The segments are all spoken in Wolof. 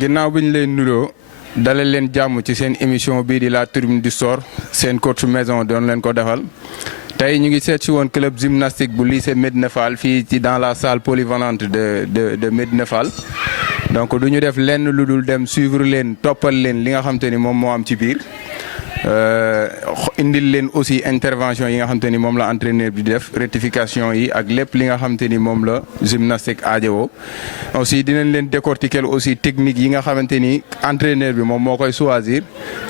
ginnaaw bi ñu leen nuyoo dalal leen jàmm ci seen émission bii di la tribune du sport seen coach maison doon leen ko defal tey ñu ngi seet si woon club gymnastique bu lycée Médina Fall fii ci dans la salle polyvalente de Médina Fall donc du ñu def lenn lu dul dem suivre leen toppal leen li nga xam te ni moom moo am ci biir indil leen aussi intervention yi nga xam te ni moom la entraîneur bi def rectification yi ak lépp li nga xam te ni moom la gymnastique aajowoo aussi dinañ leen décortiquer aussi technique yi nga xamante ni entraîneur bi moom moo koy choisir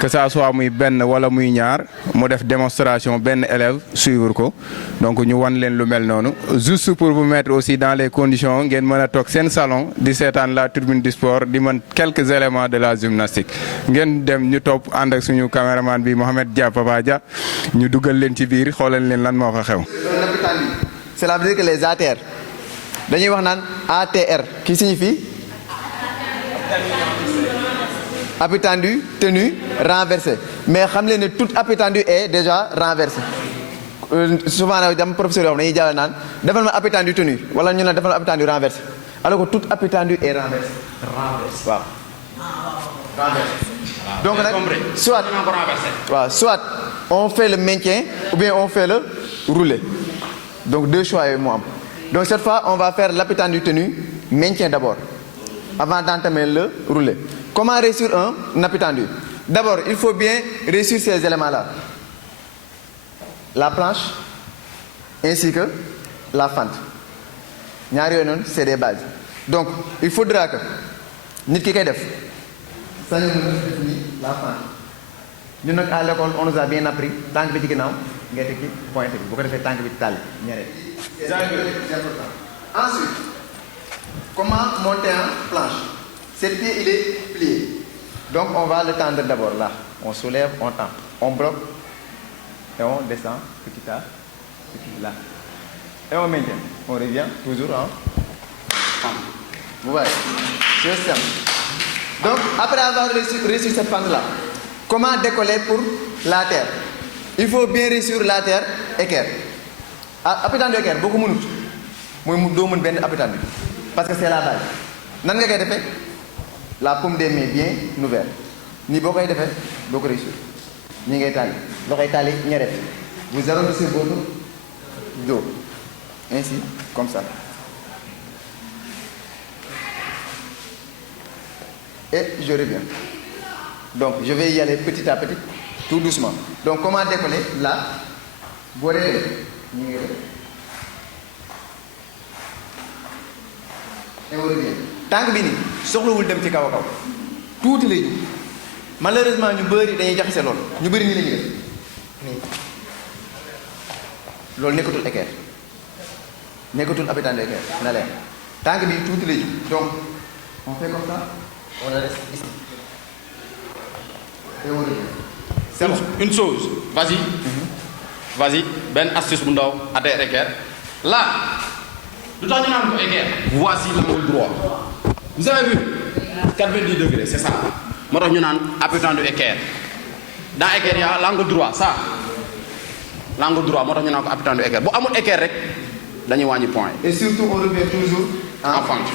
que ça soit muy benn wala muy ñaar mu def démonstration benn élève suivre ko donc ñu wan leen lu mel noonu juste pour vous mettre aussi dans les conditions ngeen mën a toog seen salon di seetaan la tribune du sport di mën quelques éléments de la gymnastique ngeen dem ñu topp ànd ak suñu caméraman bi Mohamed Dia Papa Dia ñu dugal leen ci biir xoolal leen lan moo ko xew. Cela veut dire que les ATR dañuy wax naan ATR qui signifie appui tendu tenu renversé mais xam leen ne tout appui tendu est déjà renversé souvent nag dama professeur yoo xam dañuy jàll naan defal ma appui tendu tenu wala ñu ne defal ma appui tendu renversé alors que tout appui tendu est renversé. waaw. renversé. Donc soit on fait le maintien ou bien on fait le rouler. Donc deux choix yooyu moo am. Donc cette fois on va faire l'appui tendu tenu maintien d'abord avant d'entamer le rouler. Comment réussir un appui tendu? D'abord il faut bien réussir ces éléments-là. La planche ainsi que la fente. ñaar yooyu noonu c'est des bases. Donc il faudra que nit ki koy def sañu def ni la fente. ñun nag à l'école on nous a bien appris tànk bi ci ginnaaw ngay teg ci pointe bi bu ko defee tànk bi ci tàlli ñaareel. c'est important. Ensuite comment monter en planche? Cet pied il est plié donc on va le tendre d'abord là on soulève on tend on bloque et on descend petit à petit là et on maintient on revient toujours en fente. Vous voyez c'est simple. Donc après avoir réussi cette fente là comment décoller pour la terre? Il faut bien réussir la terre équerre. Appui tendu équerre boo ko mënut mooy mu doo mën benn appui tendu parce que c'est la base. Nan nga koy defee la paume des mains bien ouverte nii boo koy defee boo ko réussir nii ngay tàlli loxoy tàlli ñeret vous arrondissez votre dos ainsi comme ça et je reviens. Donc je vais y aller petit à petit tout doucement. Donc comment décoller là boo dee ñu ngi def et on revient. Tànk bi nii soxlawul dem ci kaw a kaw tuuti lay jug malheureusement ñu bëri dañuy jaxase lool ñu bëri nii la ñuy def nii loolu nekkatul équerre nekkatul appui tendu équerre na leen tànk bi tuuti lay jug donc on fait comme ça on le reste ici. C'est bon. Une chose, vas-y. Vas-y, ben astuce bu ndaw ATR équerre. Là, lu tax ñu naan ko équerre. Voici l'angle droit. Vous avez vu 90 degrés, c'est ça. Moo tax ñu naan appui tendu équerre. Dans équerre y a l'angle droit, ça. L'angle droit moo tax ñu naan ko appui tendu équerre. Bu amul équerre rek dañuy wàññi point. Et surtout on revient toujours en fente.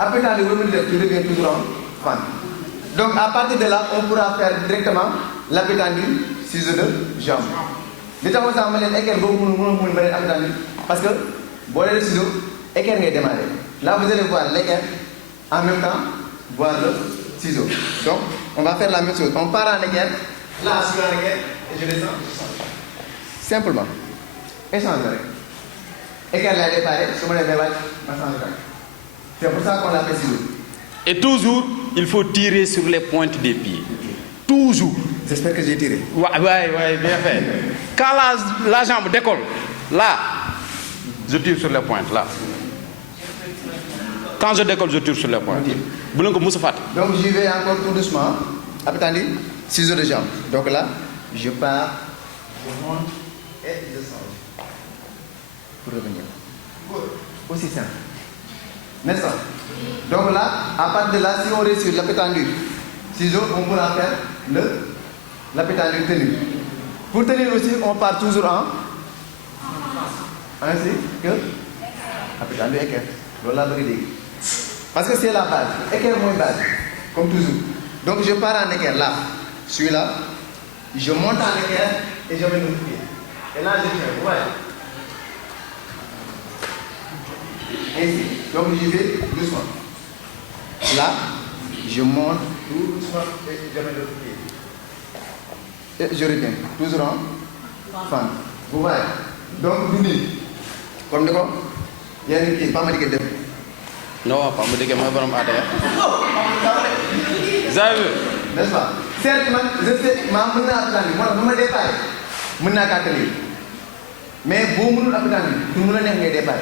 Appui tendu bu mu def tu reviens toujours en fente. Donc à partir de là on pourra faire directement l'appui tendu ciseau de jambe. li tax sax ma leen équerre boobu mënul beneen appui tendu parce que boo leen ciseau équerre ngay démarrer. Là vous allez voir l'équerre en même temps voir le ciseau. Donc on va faire la même chose. On part en équerre, là sur l'équerre et je descends. Simplement. Échange rek. Équerre lay déparé su ma leen may wàcc ma change rek. C'est pour ça qu'on l'appelle ciseau. Et toujours, il faut tirer sur les pointes des pieds. Toujours. J'espère que j'ai tiré. Ouais, bien fait. Quand la jambe décolle, là, je tire sur les pointes, là. Quand je décolle, je tire sur les pointes. Donc j'y vais encore tout doucement. Appui tendu, ciseaux de jambe. Donc là, je pars, je monte et je sors. Pour revenir. Aussi simple. N'est-ce pas? Donc là, à partir de là, si on réussit l'appui tendu ciseaux, on pourra faire l'appui tendu tenu. Pour tenir aussi, on part toujours en ainsi que appui tendu équerre. Loolu laa bëgg dégg. Parce que c'est la base. Équerre moins base, comme toujours. Donc je pars en équerre là. Je suis là. Je monte en équerre et je mets mon pied. Et là, je fais, vous voyez. Ainsi. Donc j'y vais doucement. Là, je monte tout doucement et je mets le pied. Et je reviens. Toujours en fan. Vous voyez. Donc, vous dites, comme de quoi, il y a une pied, pas mal de deux. Non, pas me dire que moi, je vais vous avez vu? N'est-ce pas? Certes, je sais, je ne sais pas. Je ne sais pas. Mais si vous ne savez pas, vous ne savez pas.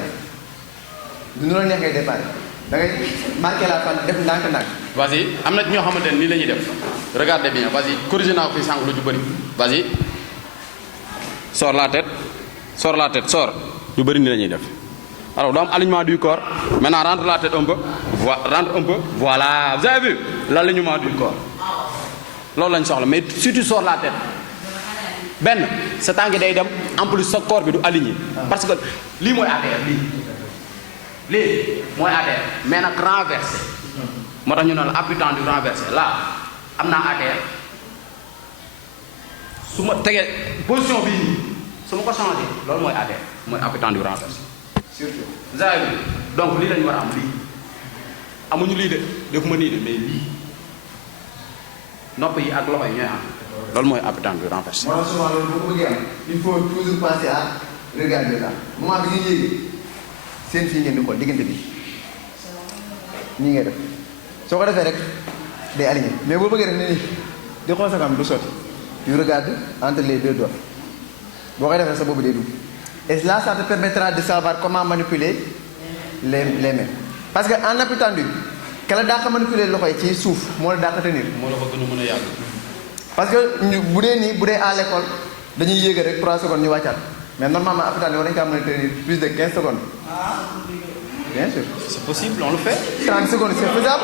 Vous ne savez pas. Vous marquez la fin. Vas-y, amna ñoo xamantene ni lañuy def. Regardez bien, vas-y, corrigez na fi sank lu ci bari. Vas-y. Sors la tête. Sors la tête, sors. Lu bari ni lañuy def. Alors, dans l'alignement du corps, maintenant rentre la tête un peu. Rentre un peu. Voilà, vous avez vu l'alignement du corps. Lolu lañ soxla, mais si tu sors la tête. Ben, sa tangi day dem en plus sa corps bi du aligné parce que li moy arrière li moy arrière mais nak renversé. Motax ñu naan appui tendu renversé là amna arrière suma tégué position bi ni suma ko changer lool moy arrière moy appui tendu renversé surtout vous avez vu donc li lañ wara am li amuñu li de defuma ni de mais li nopp yi ak loxo yi ñoy am lool moy appui tendu renversé. Moi souvent loolu il faut toujours penser à regarder là moment bi ñu yéegi seen fi ngeen di xol digënté bi ni ngay def soo ko defee rek day aligné mais boo bëggee def ne nii di xool sa kam du sotti tu regardes entre les deux doigts boo koy defee sa boobu day dugg et là ça te permettra de savoir comment manipuler les mains parce que en appui tendu kala daa manipuler loxo yi ci suuf moo la daa tenir. moo la ko gën a mën a yàgg. parce que ñu bu dee nii bu dee à l'école dañuy yéeg rek 3 secondes ñu wàccaat mais normalement appui tendu war nañu kaa mën a tenir plus de 15 secondes. Bien sûr. C'est possible, on le fait. 30 secondes, c'est faisable.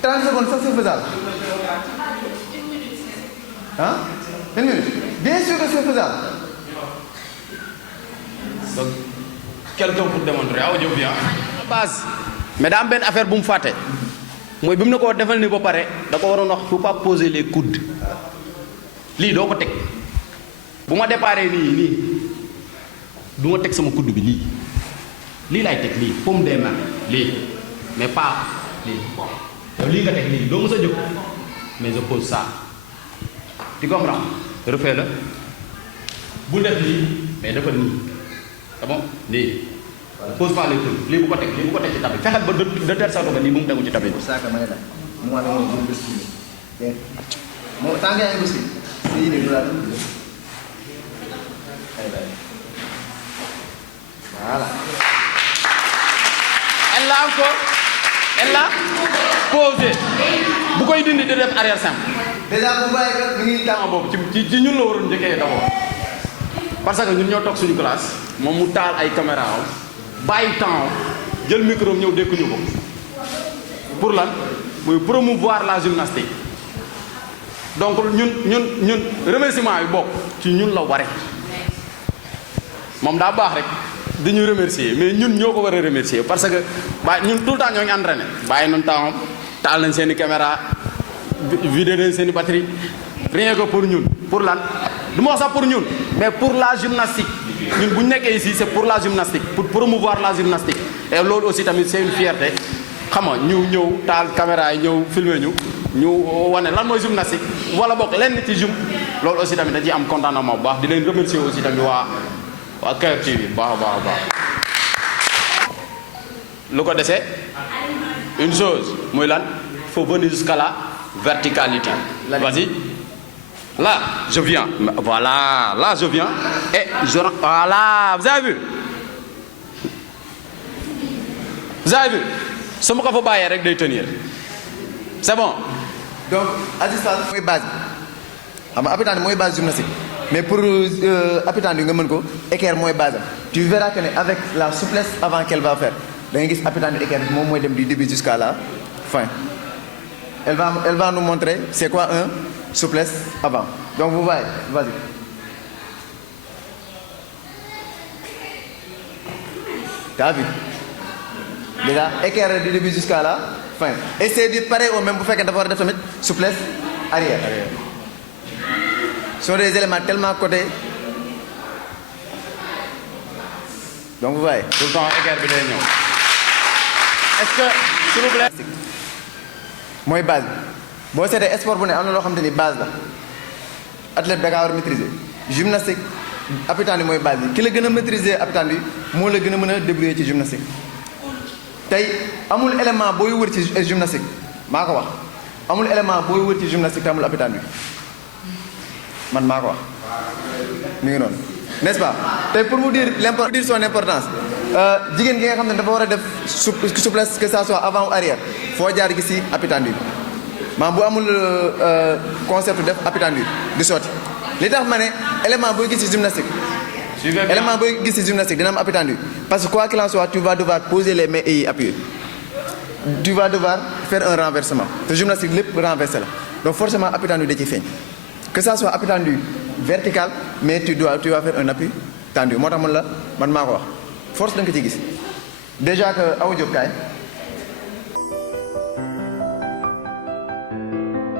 30 secondes, ça c'est faisable. Hein? Une minute. Bien sûr que c'est faisable. Donc, quelqu'un pour démontrer. Ah, je viens. Base. Mais dans une affaire, vous me faites. Moi, je ne peux pas faire ne faut pas poser les coudes. Li do ko tek. Buma déparé ni duma tek sama coude bi li. Li lay tek li paume des mains li mais pas li yow li nga tek li do mësa jog mais je pose ça tu comprends refais le bu def li mais dafa ni c'est bon ni pose pas les coudes li bu ko tek ci tabi fexal ba de telle sorte que ni bu mu tegu ci tabi ça que may la mo la mo bu bes ni mo tangé ay bes ni ni dula voilà. Elle l'a encore. Elle l'a posé. Bu koy dindi de def arrière simple. Déjà vous voyez que mi ngi temps bobu ci ñun la waroon njëkkee d'abord. Parce que ñun ñoo tok suñu classe moom mu taal ay caméra bàyyi temps jël micro ñëw dékkuñu ko. Pour lan muy promouvoir la gymnastique. Donc ñun remerciement yi bokk ci ñun la waré. Moom daa baax rek dañu remercier mais ñun ñoo ko war a remercier parce que ñun tout le temps ñoo ngi entraîné bàyyi nañ temps taal nañ seen i caméra vidé nañ seen i batterie rien que pour ñun pour lan du ma wax sax pour ñun mais pour la gymnastique ñun bu ñu nekkee ici c'est pour la gymnastique pour promouvoir la gymnastique et loolu aussi tamit c'est une fierté xam nga ñu ñëw taal caméra yi ñëw filmer ñu wane lan mooy gymnastique wala boog lenn ci gym loolu aussi tamit da ciy am contentement bu baax di leen remercier aussi tamit waa Kayar TV baax lu ko dese une chose mooy lan faut venir jusqu'à la verticalité. Vas-y. Là je viens voilà là je viens et je voilà vous avez vu su ma ko fa bàyyee rek day tenir c'est bon. donc assistance mooy base xam nga appui tendu mooy base gymnastique mais pour appui tendu nga mën ko équerre mooy base tu verras que avec la souplesse avant qu'elle va faire da ngay gis appui tendu équerre moom mooy dem du début jusqu'à la fin elle va nous montrer c'est quoi un souplesse avant donc vous voyez vas-y t'as vu déjà équerre du début jusqu'à la fin et c'est du pareil au même bu fekkee dafa war a def tamit souplesse arrière. Ce sont des éléments tellement cotés donc vous voyez. tout le temps équerre bi day ñëw. est-ce que s'il vous plaît. mooy base bi boo seetee sport bu ne am na loo xamante ni base la athlète da kaa war a maîtriser gymnastique appui-tendu mooy base bi ki la gën a maîtriser appui-tendu moo la gën a mën a débrouiller ci gymnastique. tey amul élément booy wër ci gymnastique maa ko wax amul élément booy wër ci gymnastique te amul appui-tendu man maa ko wax mi ngi noonu n'est-ce pas tey pour vous dire son importance jigéen gi nga xam ne dafa war a def souplesse que ça soit avant ou arrière foo jaar gi si appui-tendu maanaam bu amul concept def appui-tendu du sotti li tax ma ne élément booy gis ci gymnastique élément booy gis ci gymnastique dina am appui-tendu parce que quoi qu'il en soit tu vas devoir poser les mains et y appuyer tu vas devoir faire un renversement te gymnastique lépp renversé la donc forcément appui-tendu da ciy feeñ que ça soit appui-tendu vertical mais tu vas faire un appui tendu moo tax man maa ko wax force da nga ko ci gis déjà que Awa Diop kaay